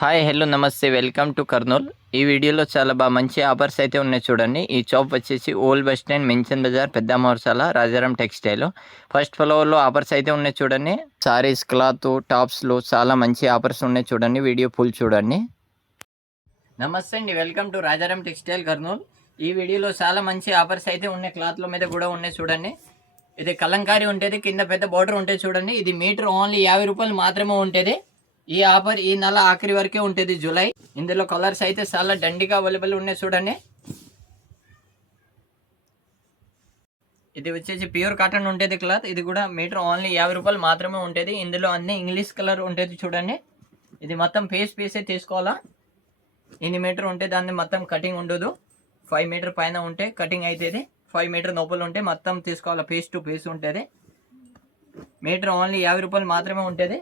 Hi hello నమస్తే welcome to Kurnool. ఈ వీడియోలో చాలా మంచి ఆఫర్స్ అయితే ఉన్నాయి చూడండి. ఈ షాప్ వచ్చేసి ఓల్డ్ బస్ స్టాండ్, మెన్షన్ బజార్, పెద్ద మోర్సాల, రాజారాం టెక్స్టైల్ ఫస్ట్ ఫ్లోర్లో ఆఫర్స్ అయితే ఉన్నాయి చూడండి. సారీస్, క్లాత్, టాప్స్లో చాలా మంచి ఆఫర్స్ ఉన్నాయి చూడండి. వీడియో ఫుల్ చూడండి. నమస్తే అండి, welcome to Rajaram textile Kurnool. ఈ వీడియోలో చాలా మంచి ఆఫర్స్ అయితే ఉన్నాయి. క్లాత్ల మీద కూడా ఉన్నాయి చూడండి. ఇది కలంకారీ ఉంటుంది, కింద పెద్ద బార్డర్ ఉంటుంది చూడండి. ఇది మీటర్ ఓన్లీ 50 రూపాయలు మాత్రమే ఉంటుంది. ఈ ఆఫర్ ఈ నెల ఆఖరి వరకే ఉంటుంది, జూలై. ఇందులో కలర్స్ అయితే చాలా దండిగా అవైలబుల్ ఉన్నాయి చూడండి. ఇది వచ్చేసి ప్యూర్ కాటన్ ఉంటుంది క్లాత్. ఇది కూడా మీటర్ ఓన్లీ 50 రూపాయలు మాత్రమే ఉంటుంది. ఇందులో అన్ని ఇంగ్లీష్ కలర్ ఉంటుంది చూడండి. ఇది మొత్తం పీసే తీసుకోవాలా. ఇన్ని మీటర్ ఉంటే దాన్ని మొత్తం కటింగ్ ఉండదు. 5 మీటర్ పైన ఉంటే కటింగ్ అవుతుంది. 5 మీటర్ లోపల ఉంటే మొత్తం తీసుకోవాలా. పీస్ టు పీస్ ఉంటుంది. మీటర్ ఓన్లీ 50 రూపాయలు మాత్రమే ఉంటుంది.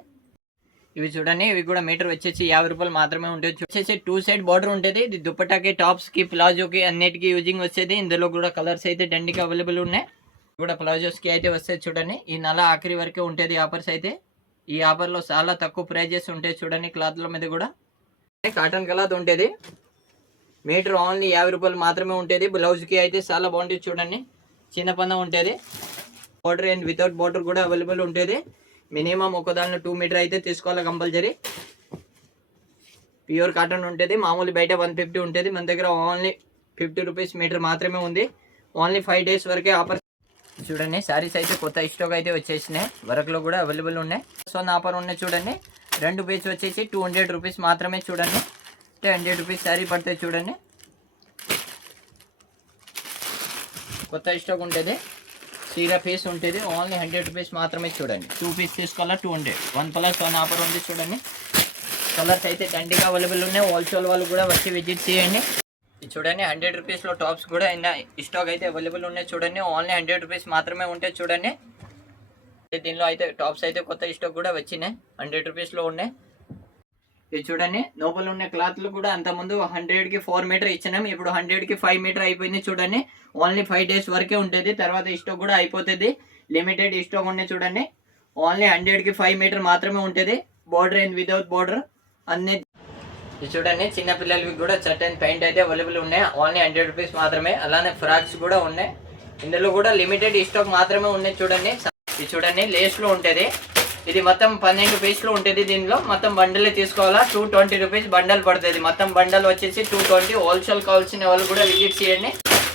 ఇవి చూడండి, ఇవి కూడా మీటర్ వచ్చేసి 50 రూపాయలు మాత్రమే ఉంటుంది. వచ్చేసి 2 సైడ్ బార్డర్ ఉంటుంది. ఇది దుపట్టాకి, టాప్స్ కి, ప్లాజోకి అన్నిటికీ యూజింగ్ వచ్చేది. ఇందులో కూడా కలర్స్ అయితే దండిగా అవైలబుల్ ఉన్నాయి. కూడా ప్లాజోస్ కి అయితే వస్తాయి చూడండి. ఈ నెల ఆఖరి వరకే ఉంటుంది ఆఫర్స్ అయితే. ఈ ఆఫర్ లో చాలా తక్కువ ప్రైజెస్ ఉంటాయి చూడండి. క్లాత్ల మీద కూడా కాటన్ క్లాత్ ఉంటుంది. మీటర్ ఓన్లీ 50 రూపాయలు మాత్రమే ఉంటుంది. బ్లౌజ్ కి అయితే చాలా బాగుంటుంది చూడండి. చిన్న పన్న ఉంటుంది. బార్డర్ అండ్ వితౌట్ బార్డర్ కూడా అవైలబుల్ ఉంటుంది. మినిమం ఒకదాన్ని 2 మీటర్ అయితే తీసుకోవాలి కంపల్సరీ. ప్యూర్ కాటన్ ఉంటుంది. మామూలు బయట 150 ఉంటుంది. మన దగ్గర ఓన్లీ 50 రూపీస్ మీటర్ మాత్రమే ఉంది. ఓన్లీ 5 డేస్ వరకే ఆఫర్ చూడండి. శారీస్ అయితే కొత్త స్టాక్ అయితే వచ్చేసినాయి. వర్క్లో కూడా అవైలబుల్ ఉన్నాయి. సో ఆఫర్ ఉన్నాయి చూడండి. 2 పీస్ వచ్చేసి 200 రూపీస్ మాత్రమే చూడండి. 100 రూపీస్ శారీ పడతాయి చూడండి. కొత్త స్టాక్ ఉంటుంది. సీరా పీస్ ఉంటుంది. ఓన్లీ 100 రూపీస్ మాత్రమే చూడండి. 2 పీస్ తీసుకోవాలా 200. 1+1 ఆఫర్ ఉంది చూడండి. కలర్స్ అయితే దండిగా అవైలబుల్ ఉన్నాయి. హోల్సేల్ వాళ్ళు కూడా వచ్చి విజిట్ చేయండి. చూడండి 100 రూపీస్లో టాప్స్ కూడా స్టాక్ అయితే అవైలబుల్ ఉన్నాయి చూడండి. ఓన్లీ 100 రూపీస్ మాత్రమే ఉంటాయి చూడండి. దీనిలో అయితే టాప్స్ అయితే కొత్త స్టాక్ కూడా వచ్చినాయి. 100 రూపీస్లో ఉన్నాయి. ఇది చూడండి, లోపల ఉన్న క్లాత్లు కూడా అంతకుముందు 100కి 4 మీటర్ ఇచ్చినాం. ఇప్పుడు 100కి 5 మీటర్ అయిపోయింది చూడండి. ఓన్లీ 5 డేస్ వరకే ఉంటుంది. తర్వాత స్టాక్ కూడా అయిపోతుంది. లిమిటెడ్ స్టాక్ ఉన్నాయి చూడండి. ఓన్లీ 100కి 5 మీటర్ మాత్రమే ఉంటుంది. బార్డర్ అండ్ వితౌట్ బార్డర్ అన్ని. ఇది చూడండి, చిన్న పిల్లలకి కూడా షర్ట్ అండ్ ప్యాంట్ అయితే అవైలబుల్ ఉన్నాయి. ఓన్లీ 100 రూపీస్ మాత్రమే. అలానే ఫ్రాక్స్ కూడా ఉన్నాయి. ఇందులో కూడా లిమిటెడ్ స్టాక్ మాత్రమే ఉన్నాయి చూడండి. ఇది చూడండి, లేస్లో ఉంటుంది. ఇది మొత్తం 12 పీస్లు ఉంటుంది. దీనిలో మొత్తం బండలే తీసుకోవాలా. 220 రూపీస్ బండల్ పడుతుంది. మొత్తం బండల్ వచ్చేసి 220. హోల్సేల్ కావాల్సిన వాళ్ళు కూడా విజిట్ చేయండి.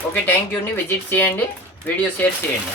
ఓకే, థ్యాంక్ యూ అండి. విజిట్ చేయండి, వీడియో షేర్ చేయండి.